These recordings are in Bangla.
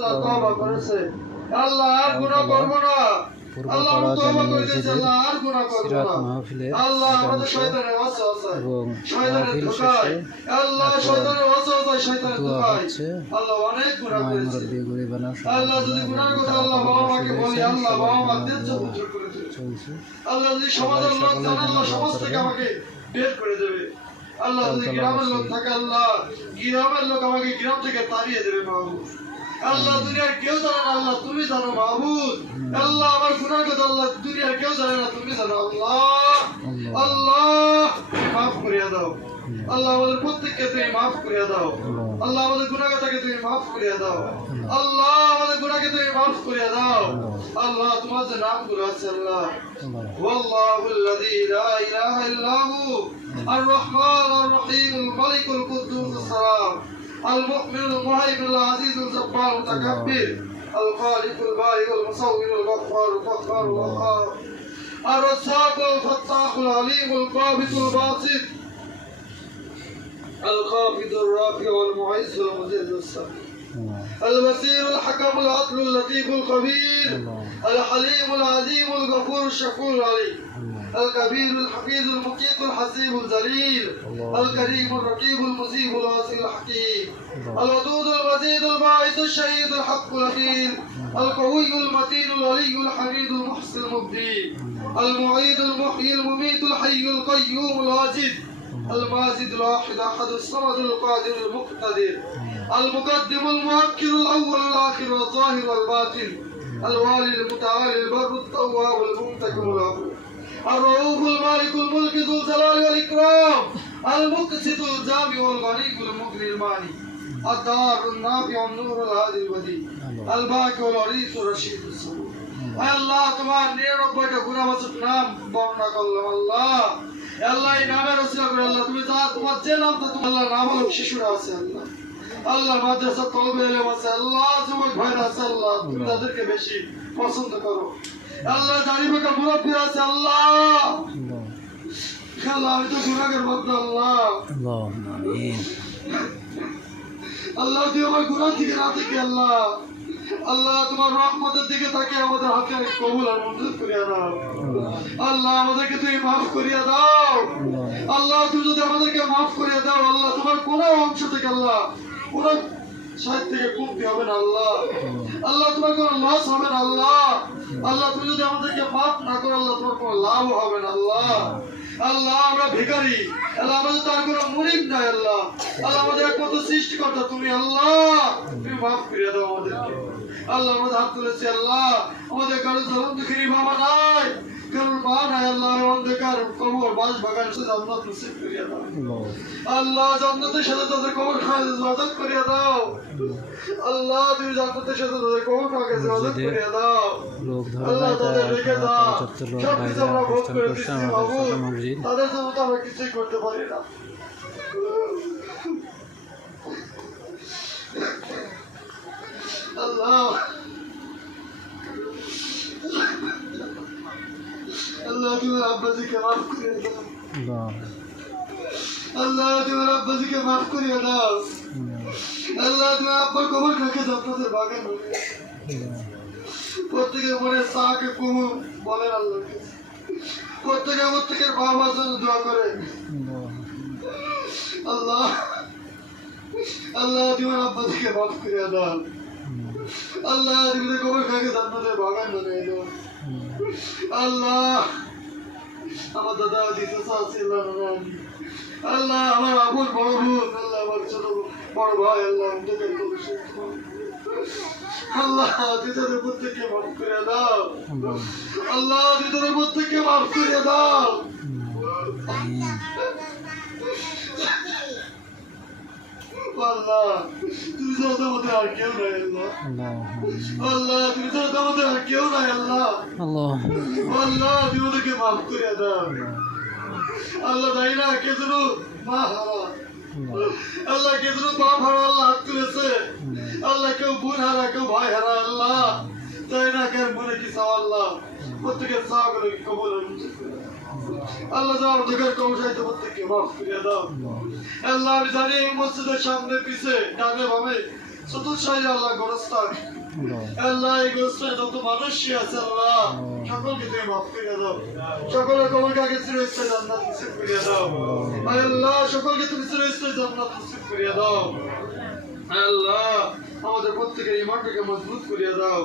আল্লাহ তওবা করেছে আল্লাহ আর গুনাহ করব না আল্লাহ তওবা করেছে আল্লাহ আর গুনাহ করব না আল্লাহ আমাদের শয়তানের ওয়াসওয়াসা শয়তানের ধোঁকায় আল্লাহ শয়তানের ওয়াসওয়াসা শয়তানের ধোঁকায় আল্লাহ অনেক গুনাহ করেছে আল্লাহ যদি গুনাহর কথা আল্লাহ বাবা মাকে বলি আল্লাহ বাবা মা দিন চুপ করে চলছে আল্লাহ যদি সমাজের লোক জানে আল্লাহ সমাজ থেকে আমাকে বের করে দেবে আল্লাহ যদি গ্রামের লোক থাকে আল্লাহ গ্রামের লোক আমাকে গ্রাম থেকে তাড়িয়ে দেবে মাহবুব আল্লাহ দুনিয়ার কেউ জানে না আল্লাহ তুমি জানো মাহবুব আল্লাহ আমার গুনাহ কথা আল্লাহ দুনিয়ার কেউ জানে না তুমি জানো আল্লাহ আল্লাহ মাফ করে দাও আল্লাহ আমাদের প্রত্যেককে তুমি মাফ করে দাও আল্লাহ আমাদের গুনাহটাকে তুমি মাফ করে দাও আল্লাহ আমাদের গুনাহকে তুমি মাফ করে দাও আল্লাহ তোমার যে নামগুলো আছে আল্লাহ ওয়াল্লাহুল্লাযী লা ইলাহা ইল্লা হু الرحمن الرحيم الملك القدوس السلام المؤمن المهيمن العزيز الجبار المتكبر الخالق البارئ المصور الغفار القهار الوهاب الرزاق الفتاح العليم القابض الباسط الخافض الرافع المعز المذل السميع البصير الحكم العدل اللطيف الخبير الحليم العظيم الغفور الشكور العليم الكبير الحفيظ المقيت الحسيب الجليل الكريم الرقيب المجيب الواسع الحكيم الودود المزيد الباعث الشهيد الحق الأخير القوي المتين الولي الحميد المحسن المبدي المعيد المحيي المميت الحي القيوم الواجد الماجد الواحد أحد الصمد القادر المقتدر المقدم المؤخر الأول الآخر والظاهر والباطن الوالي المتعالي البر التواب المنتقم العفو الرؤوف المالك الملك ذو الجلال والإكرام المقسط الجامع والغني المغني الماني الدار النافع النور الهادي الودي الباقي والعريس الرشيد الصبور আল্লাহ তোমার নিরানব্বইটা গুণবাচক নাম বর্ণনা করলাম আল্লাহ আল্লাহ এই নামের রচনা করে আল্লাহ তুমি যা তোমার যে নামটা তোমার আল্লাহ নাবালক শিশুরা আছে আল্লাহ আল্লাহ মাদ্রাসা তলবে এলেম আছে আল্লাহ যুবক ভাইরা আছে আল্লাহ তুমি তাদেরকে বেশি পছন্দ করো আল্লাহ জানি বেকা মুরাব্বি আছে আল্লাহ আল্লাহ আমি তো গুনাহের মধ্যে আল্লাহ আল্লাহ তুই আমার গুনাহ থেকে না থেকে আল্লাহ আল্লাহ তোমার রহমতের দিকে তাকে আমাদের হাতে কবুল আর মঞ্জুর করিয়া দাও আল্লাহ আমাদেরকে তুমি মাফ করিয়া দাও আল্লাহ তুমি যদি আমাদেরকে মাফ করিয়া দাও আল্লাহ তোমার কোন অংশ থেকে আল্লাহ কোন সাইড থেকে কমতি হবে না আল্লাহ আল্লাহ তোমার কোনো লস হবে না আল্লাহ আল্লাহ তুমি যদি আমাদেরকে মাফ না করো আল্লাহ তোমার কোনো লাভ হবে না আল্লাহ আল্লাহ আমরা ভিখারি আল্লাহ আমাদের তার কোনো মুরিদ নাই আল্লাহ আল্লাহ আমাদের একমাত্র সৃষ্টিকর্তা তুমি আল্লাহ তুমি মাফ করিয়া দাও আমাদেরকে আল্লাহ আমাদের হাত তুলেছি আল্লাহ আমাদের কারো জলম দুঃখিনী বাবা নাই কারোর মা নাই আল্লাহ অন্ধকার কবর বাস বাগান সে জান্নাত নসিব করিয়া দাও আল্লাহ জান্নাতের সাথে তাদের কবর খাওয়া ইবাদত করিয়া দাও আল্লাহ তুমি জান্নাতের সাথে তাদের কবর খাওয়া ইবাদত করিয়া দাও আল্লাহ তাদের রেখে দাও সব কিছু আমরা ভোগ করে দিচ্ছি মাহবুব তাদের জন্য তো আমরা কিছুই করতে পারি না আল্লাহ আল্লাহ তোমার আব্বাজিকে মাফ করে দাও আল্লাহ তোমার আব্বাজিকে মাফ করে দাও আল্লাহ তোমার আব্বার কবর খাকে জান্নাতের বাগান প্রত্যেকের মনে সাকে কুমু বলেন আল্লাহকে প্রত্যেকের বাবার জন্য দোয়া করে আল্লাহ আল্লাহ তোমার আব্বাজিকে মাফ করে দাও আল্লাহ তুমি কবর খাকে জান্নাতের বাগান বানিয়ে দাও আল্লাহ আমার দাদা দিতে চাচ্ছিলাম আল্লাহ আমার আপন বড় বোন আল্লাহ আমার ছোট বড় ভাই আল্লাহ আল্লাহ দিদারের প্রত্যেককে মাফ করে দাও আল্লাহ দিদারের প্রত্যেককে মাফ করে দাও আল্লাহ তুমি তো আমাদের আর কেউ নাই আল্লাহ আল্লাহ তুমি তো আমাদের আর কেউ নাই আল্লাহ আল্লাহ তুমি ওদেরকে মাফ করে দাও আল্লাহ তাই না কে যেন মা হারা আল্লাহ কে যেন বাপ হারা আল্লাহ হাত তুলেছে আল্লাহ কেউ বোন হারা কেউ ভাই হারা আল্লাহ তাই না কেন মনে কি চাও আল্লাহ প্রত্যেকের চাওয়া করে কবল আল্লাহ আমাদের কবসাইতে প্রত্যেককে মাফ করে দাও আল্লাহ আমি জানি মসজিদের সামনে পিছে ডানে বামে চতুর্শাহী আল্লাহ গোরস্থান আল্লাহ এই গোরস্থানে যত মানুষই আছে আল্লাহ সকলকে তুমি মাফ করে দাও সকলের কবর কাকে চিরস্থায়ী জান্নাত নসিব করে দাও আল্লাহ সকলকে তুমি চিরস্থায়ী জান্নাত নসিব করে দাও আল্লাহ আমাদের প্রত্যেকের ঈমানটাকে মজবুত করে দাও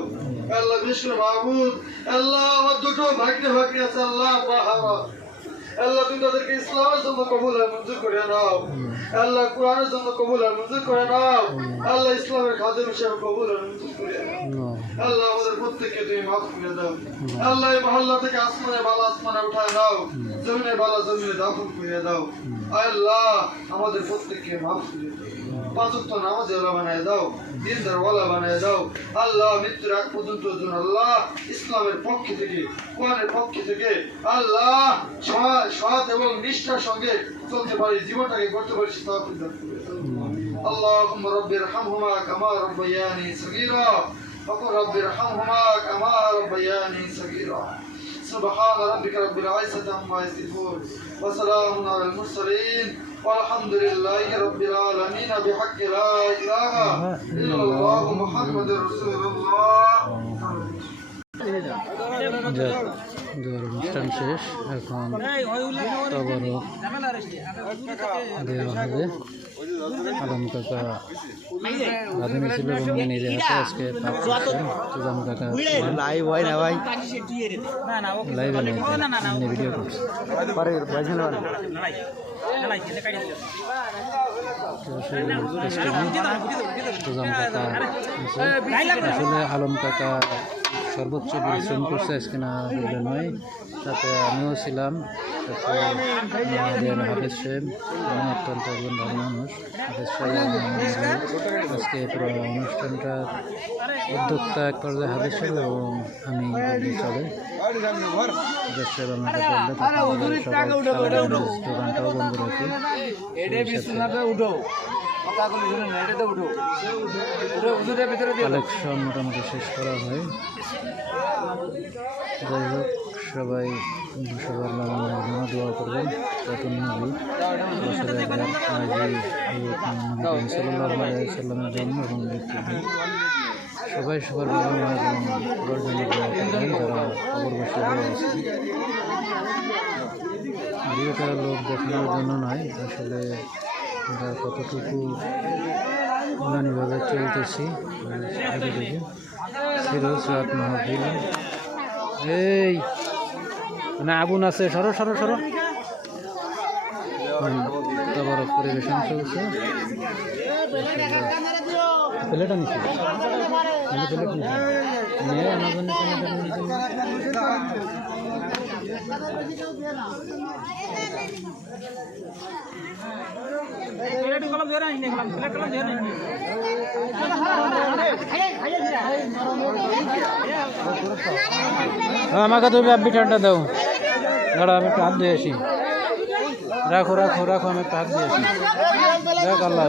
আল্লাহ বিশেষ করে মাহবুব আল্লাহ আমার দুটো ভাগ্নে ভাগ্নে আছে আল্লাহ আল্লাহ তুমি তাদেরকে ইসলামের জন্য কবুল আর মঞ্জুর করে নাও আল্লাহ কোরআনের জন্য কবুল আর মঞ্জুর করে নাও আল্লাহ ইসলামের খাদেম হিসেবে কবুল আর মঞ্জুর করে নাও আল্লাহ আমাদের প্রত্যেককে তুমি মাফ করে দাও আল্লাহ এই মহল্লা থেকে আসমানে বালা আসমানে উঠায় দাও জমিনে বালা জমিনে দাফন করে দাও আল্লাহ আমাদের প্রত্যেককে মাফ করে দাও পাঁচ ওয়াক্ত নামাজ ওয়ালা বানায় দাও দিনদার ওয়ালা বানায় দাও আল্লাহ মৃত্যুর আগ পর্যন্ত আল্লাহ ইসলামের পক্ষ থেকে কোরআনের পক্ষ থেকে আল্লাহ সৎ এবং নিষ্ঠার সঙ্গে চলতে পারি জীবনটাকে করতে পারি তৌফিক দান করে দাও আল্লাহুম্মা রাব্বির হামহুমা কামা রাব্বায়ানি সগীরা وقل رب ارحمهما كما ربياني صغيرا سبحان ربك رب العزة عما يصفون وسلام على المرسلين والحمد لله رب العالمين بحق لا إله إلا الله محمد رسول الله অনুষ্ঠান শেষ এখন তবরক দেওয়া হবে আলম কাকা আধুনিক ছিল এবং নিজে হাতে আজকে আলম কাকা লাইভ হয় না ভাই লাইভে নেই ভিডিও করছে আসলে আলম কাকা সর্বোচ্চ পরিশ্রম করছে আজকে না বললে নয় সাথে আমিও ছিলাম সাথে আমাদের হাফেজ সাহেব আমি অত্যন্ত একজন ভালো মানুষ হাফেজ সাহেব আজকে পুরো অনুষ্ঠানটার উদ্যোক্তা এক পর্যায়ে হাফেজ সাহেব এবং আমি চলে হাফেজ সাহেব আমাকে বললে দোকানটাও বন্ধ রাখি কালেকশন মোটামুটি শেষ করা হয় যাই হোক সবাই সবার লাগানোর জন্য দোয়া করবেন নতুন নবী বছরে একবার সাল্লাল্লাহু সাল্লামের জন্ম এবং মৃত্যু সবাই সবার বাবা এবং সবার জন্য দোয়া করবেন যারা খবরবাসী হয়ে আছে ভিডিওটা লোক দেখানোর জন্য নয় আসলে আমরা কতটুকু উন্নয়নভাবে চলতেছি দেখে ফিরোজ রাত মাহফিল এই মানে আগুন আছে সরো সরো সরো তারপর পরিবেশন চলছে প্লেটটা নিচ্ছি প্লেট নিয়ে আমার জন্য আমাকে তুমি বিটারটা দাও দাঁড়া আমি একটু হাত দিয়ে আসি রাখো রাখো রাখো আমি একটু হাত দিয়ে আসি দেখ আল্লাহ